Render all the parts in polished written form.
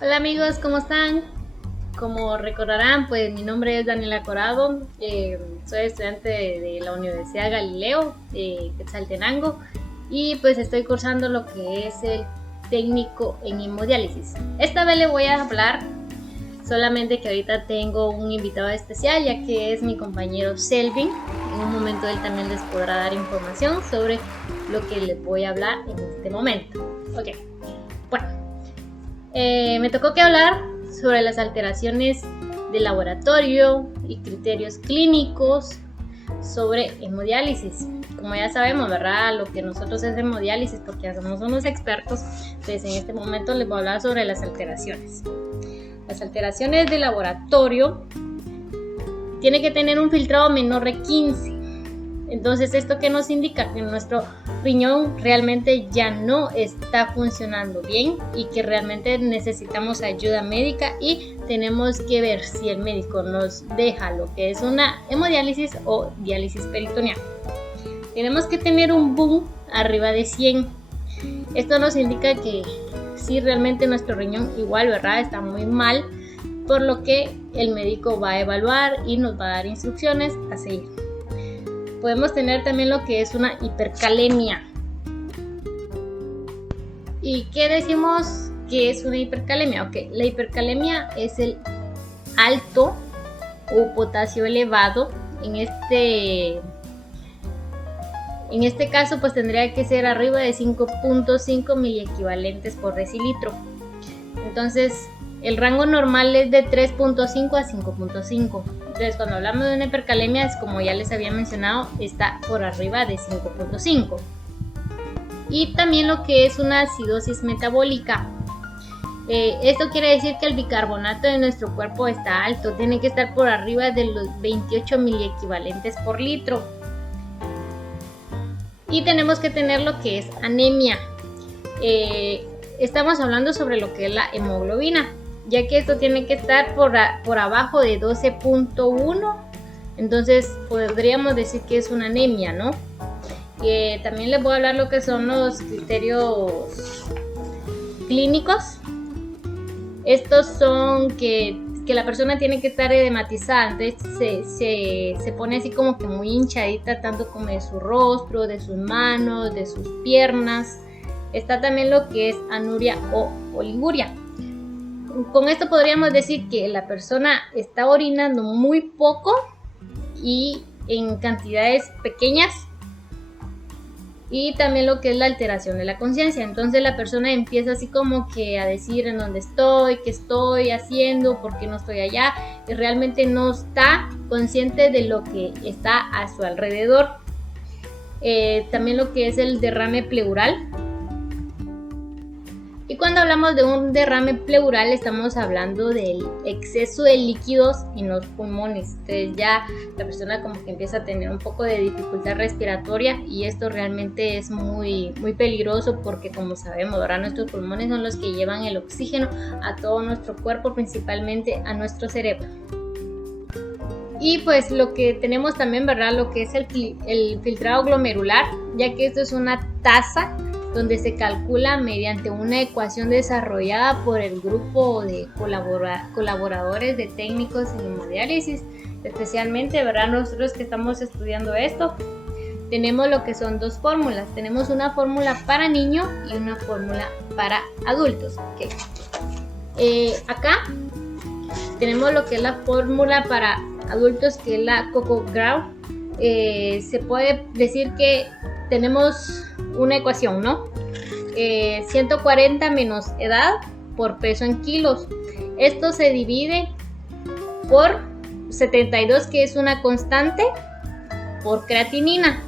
Hola amigos, ¿cómo están? Como recordarán, pues mi nombre es Daniela Corado, soy estudiante de la Universidad Galileo de Quetzaltenango y pues estoy cursando lo que es el técnico en hemodiálisis. Esta vez le voy a hablar solamente que ahorita tengo un invitado especial, ya que es mi compañero Selvin. En un momento él también les podrá dar información sobre lo que les voy a hablar en este momento. Ok, bueno, me tocó que hablar sobre las alteraciones de laboratorio y criterios clínicos sobre hemodiálisis. Como ya sabemos, ¿verdad? Lo que nosotros es hemodiálisis, porque somos unos expertos, entonces en este momento les voy a hablar sobre las alteraciones. Las alteraciones de laboratorio tiene que tener un filtrado menor de 15. Entonces, ¿esto qué nos indica? Que nuestro riñón realmente ya no está funcionando bien y que realmente necesitamos ayuda médica y tenemos que ver si el médico nos deja lo que es una hemodiálisis o diálisis peritoneal. Tenemos que tener un BUN arriba de 100. Esto nos indica que si realmente nuestro riñón igual, ¿verdad? Está muy mal, por lo que el médico va a evaluar y nos va a dar instrucciones a seguir. Podemos tener también lo que es una hipercalemia. ¿Y qué decimos que es una hipercalemia? Okay, la hipercalemia es el alto o potasio elevado. En este caso pues tendría que ser arriba de 5.5 miliequivalentes por decilitro. Entonces el rango normal es de 3.5 a 5.5. Entonces cuando hablamos de una hipercalemia, es como ya les había mencionado, está por arriba de 5.5. Y también lo que es una acidosis metabólica. Esto quiere decir que el bicarbonato de nuestro cuerpo está alto, tiene que estar por arriba de los 28 miliequivalentes por litro. Y tenemos que tener lo que es anemia. Estamos hablando sobre lo que es la hemoglobina, ya que esto tiene que estar por abajo de 12.1, entonces podríamos decir que es una anemia, ¿no? También les voy a hablar lo que son los criterios clínicos. Estos son que la persona tiene que estar edematizada, entonces se pone así como que muy hinchadita, tanto como de su rostro, de sus manos, de sus piernas. Está también lo que es anuria o oliguria. Con esto podríamos decir que la persona está orinando muy poco y en cantidades pequeñas, y también lo que es la alteración de la conciencia. Entonces la persona empieza así como que a decir en dónde estoy, qué estoy haciendo, por qué no estoy allá, y realmente no está consciente de lo que está a su alrededor. También lo que es el derrame pleural. Y cuando hablamos de un derrame pleural estamos hablando del exceso de líquidos en los pulmones. Entonces ya la persona como que empieza a tener un poco de dificultad respiratoria, y esto realmente es muy, muy peligroso porque, como sabemos, ahora nuestros pulmones son los que llevan el oxígeno a todo nuestro cuerpo, principalmente a nuestro cerebro. Y pues lo que tenemos también, ¿verdad? Lo que es el filtrado glomerular, ya que esto es una tasa donde se calcula mediante una ecuación desarrollada por el grupo de colaboradores de técnicos en hemodiálisis. Especialmente, ¿verdad? Nosotros que estamos estudiando esto, tenemos lo que son dos fórmulas. Tenemos una fórmula para niños y una fórmula para adultos. Okay. Acá tenemos lo que es la fórmula para adultos, que es la Coco-Grau. Se puede decir que tenemos una ecuación, ¿no? 140 menos edad por peso en kilos. Esto se divide por 72, que es una constante, por creatinina.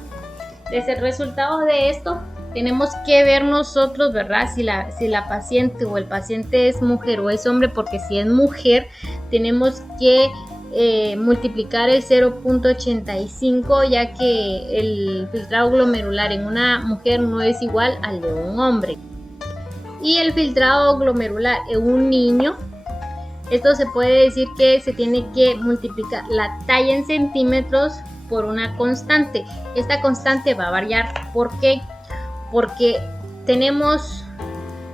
Desde el resultado de esto tenemos que ver nosotros, ¿verdad? Si la paciente o el paciente es mujer o es hombre, porque si es mujer tenemos que multiplicar el 0.85, ya que el filtrado glomerular en una mujer no es igual al de un hombre. Y el filtrado glomerular en un niño, esto se puede decir que se tiene que multiplicar la talla en centímetros por una constante. Esta constante va a variar. ¿Por qué? Porque tenemos,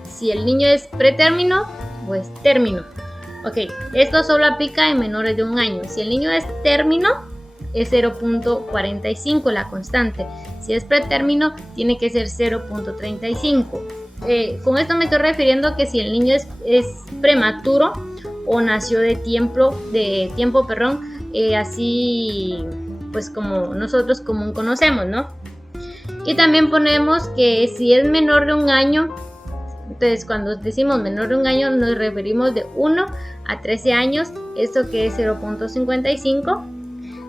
si el niño es pretérmino, es término. Ok, esto solo aplica en menores de 1 año. Si el niño es término, es 0.45 la constante. Si es pretérmino, tiene que ser 0.35. Con esto me estoy refiriendo que si el niño es prematuro o nació de tiempo, así pues como nosotros común conocemos, ¿no? Y también ponemos que si es menor de 1 año, entonces cuando decimos menor de 1 año nos referimos de 1 a 13 años, esto que es 0.55,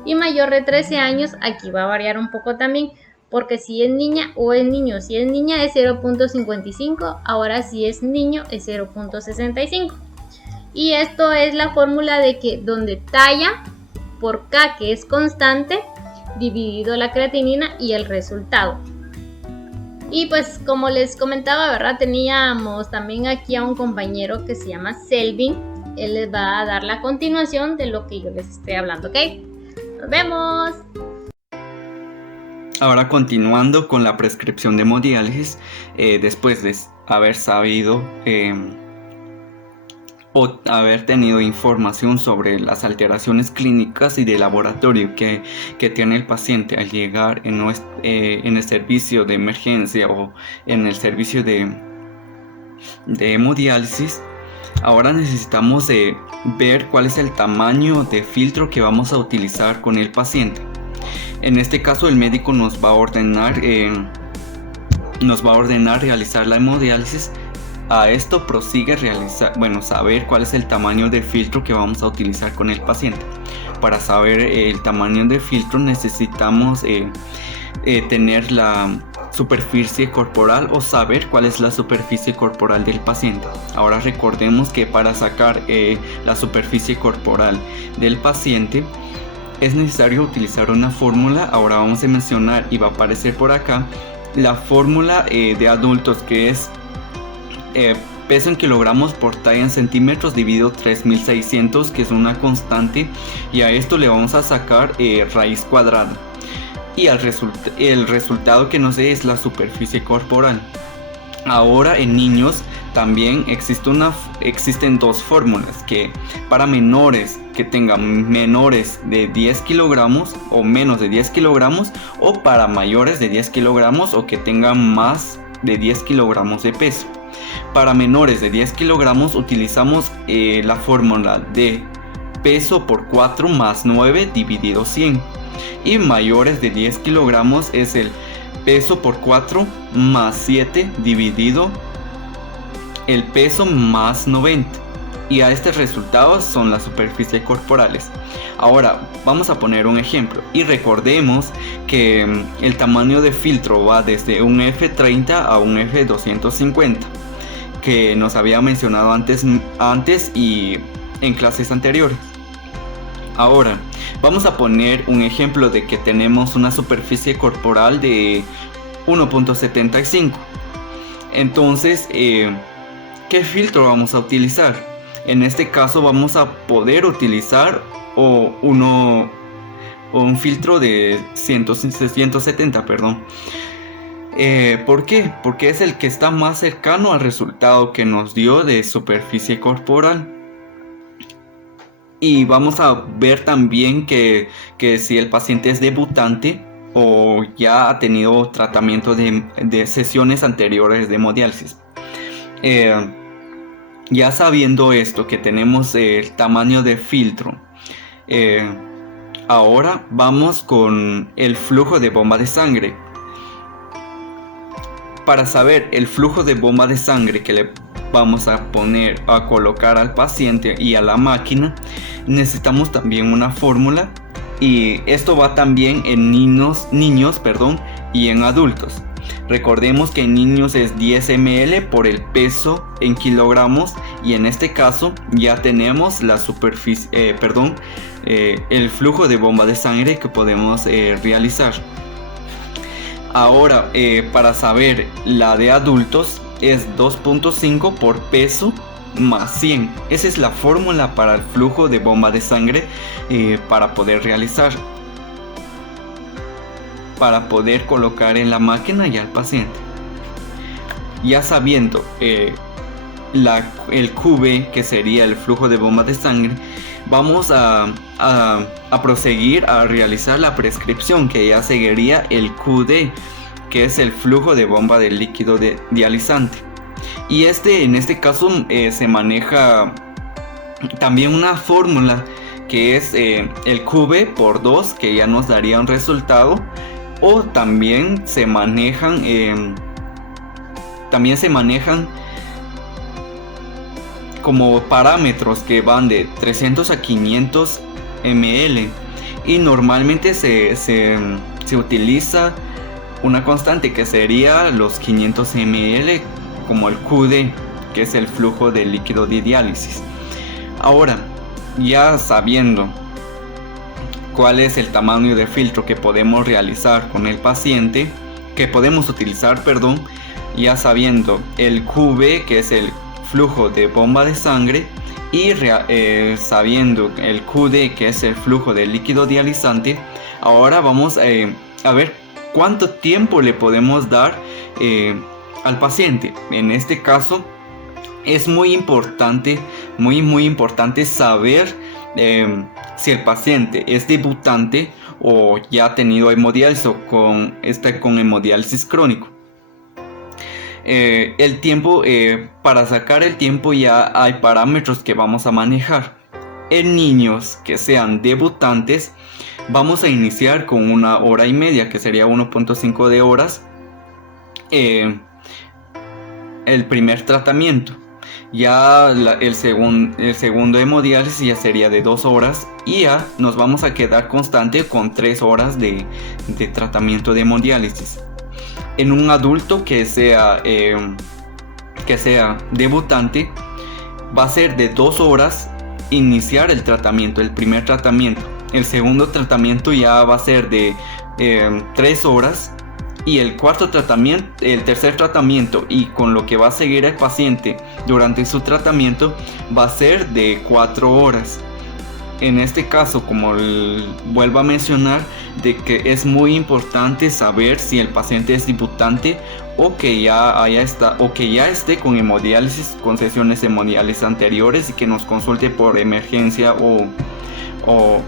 y mayor de 13 años, aquí va a variar un poco también, porque si es niña o es niño, si es niña es 0.55, ahora si es niño es 0.65. Y esto es la fórmula de que donde talla por K, que es constante, dividido la creatinina y el resultado. Y pues como les comentaba, ¿verdad? Teníamos también aquí a un compañero que se llama Selvin. Él les va a dar la continuación de lo que yo les estoy hablando, ¿ok? ¡Nos vemos! Ahora continuando con la prescripción de hemodiálisis, después de haber sabido o haber tenido información sobre las alteraciones clínicas y de laboratorio que tiene el paciente al llegar en el servicio de emergencia o en el servicio de hemodiálisis, ahora necesitamos ver cuál es el tamaño de filtro que vamos a utilizar con el paciente. En este caso el médico nos va a ordenar realizar la hemodiálisis. A esto prosigue saber cuál es el tamaño de filtro que vamos a utilizar con el paciente. Para saber el tamaño de filtro necesitamos tener la superficie corporal o saber cuál es la superficie corporal del paciente. Ahora recordemos que para sacar la superficie corporal del paciente es necesario utilizar una fórmula. Ahora vamos a mencionar y va a aparecer por acá la fórmula de adultos, que es peso en kilogramos por talla en centímetros dividido 3600, que es una constante, y a esto le vamos a sacar raíz cuadrada, y el resultado que nos dé es la superficie corporal. Ahora en niños también existen dos fórmulas, que para menores que tengan menores de 10 kilogramos o menos de 10 kilogramos, o para mayores de 10 kilogramos o que tengan más de 10 kilogramos de peso. Para menores de 10 kilogramos utilizamos la fórmula de peso por 4 más 9 dividido 100. Y mayores de 10 kilogramos es el peso por 4 más 7 dividido el peso más 90. Y a este resultado son las superficies corporales. Ahora vamos a poner un ejemplo y recordemos que el tamaño de filtro va desde un F30 a un F250, que nos había mencionado antes y en clases anteriores. Ahora vamos a poner un ejemplo de que tenemos una superficie corporal de 1.75. Entonces, ¿qué filtro vamos a utilizar? En este caso vamos a poder utilizar un filtro de 170, perdón. ¿Por qué? Porque es el que está más cercano al resultado que nos dio de superficie corporal. Y vamos a ver también que si el paciente es debutante o ya ha tenido tratamiento de sesiones anteriores de hemodiálisis. Ya sabiendo esto, que tenemos el tamaño de filtro, ahora vamos con el flujo de bomba de sangre. Para saber el flujo de bomba de sangre que le vamos a colocar al paciente y a la máquina, necesitamos también una fórmula, y esto va también en niños y en adultos. Recordemos que en niños es 10 ml por el peso en kilogramos, y en este caso ya tenemos la el flujo de bomba de sangre que podemos realizar. Ahora para saber la de adultos es 2.5 por peso más 100. Esa es la fórmula para el flujo de bomba de sangre para poder realizar, para poder colocar en la máquina y al paciente. Ya sabiendo el QB, que sería el flujo de bomba de sangre, vamos a proseguir a realizar la prescripción, que ya seguiría el QD, que es el flujo de bomba de líquido dializante. Y en este caso se maneja también una fórmula que es el QB por 2, que ya nos daría un resultado. O también se manejan como parámetros que van de 300 a 500 ml, y normalmente se utiliza una constante que sería los 500 ml como el QD, que es el flujo de líquido de diálisis. Ahora, ya sabiendo cuál es el tamaño de filtro que podemos realizar con el paciente, que podemos utilizar, ya sabiendo el QB, que es el flujo de bomba de sangre, y sabiendo el QD, que es el flujo de líquido dializante, ahora vamos a ver cuánto tiempo le podemos dar al paciente. En este caso es muy importante saber si el paciente es debutante o ya ha tenido hemodiálisis o con hemodiálisis crónico. El tiempo, para sacar el tiempo ya hay parámetros que vamos a manejar. En niños que sean debutantes vamos a iniciar con 1 hora y media, que sería 1.5 de horas, el primer tratamiento. Ya el segundo hemodiálisis ya sería de 2 horas, y ya nos vamos a quedar constante con 3 horas de tratamiento de hemodiálisis. En un adulto que sea debutante, va a ser de 2 horas iniciar el tratamiento, el primer tratamiento. El segundo tratamiento ya va a ser de 3 horas. Y el tercer tratamiento, y con lo que va a seguir el paciente durante su tratamiento, va a ser de 4 horas. En este caso, como vuelvo a mencionar, de que es muy importante saber si el paciente es debutante o que ya esté con hemodiálisis, con sesiones hemodiálisis anteriores, y que nos consulte por emergencia o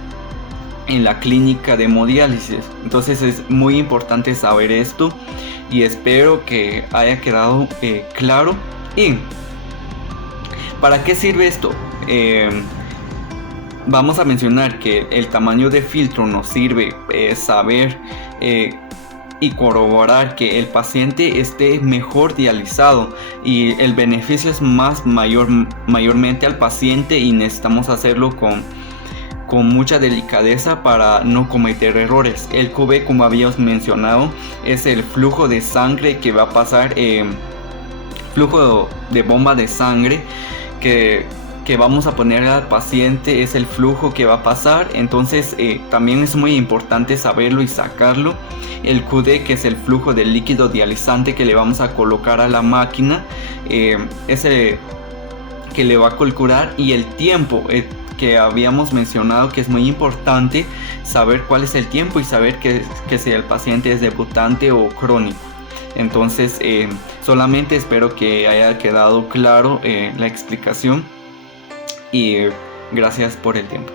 en la clínica de hemodiálisis. Entonces es muy importante saber esto, y espero que haya quedado claro. ¿Y para qué sirve esto? Vamos a mencionar que el tamaño de filtro nos sirve saber y corroborar que el paciente esté mejor dializado, y el beneficio es mayormente al paciente, y necesitamos hacerlo con mucha delicadeza para no cometer errores. El QB, como habíamos mencionado, es el flujo de sangre que va a pasar, flujo de bomba de sangre que vamos a poner al paciente, es el flujo que va a pasar. Entonces también es muy importante saberlo y sacarlo. El QD, que es el flujo de líquido dializante que le vamos a colocar a la máquina, es el que le va a calcular, y el tiempo que habíamos mencionado, que es muy importante saber cuál es el tiempo y saber que si el paciente es debutante o crónico. Entonces solamente espero que haya quedado claro la explicación, y gracias por el tiempo.